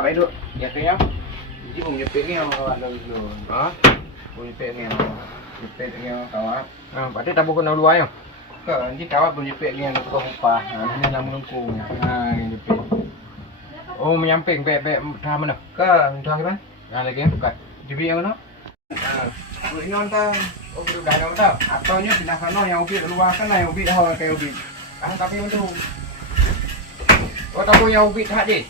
apa itu? Jatuhnya? Jadi pun jepitnya kawan dulu. Hah? Pun jepitnya kawan. Ah, berarti tak bukan dulu ayo. Ke, nanti kawan pun jepitnya untuk upah. Nah, ini nama lengkungnya. Nah, yang jepit. Oh, menyamping pe dah mana? Ke, entah kita? Nah, lagi bukan. Jepit yang mana? Ini nonton. Oh, udah nonton. Ataunya pindah sana yang ubit luar sana yang ubit dah kayak ubit. Ah, tapi untuk. Oh, tak punya ubit hak je.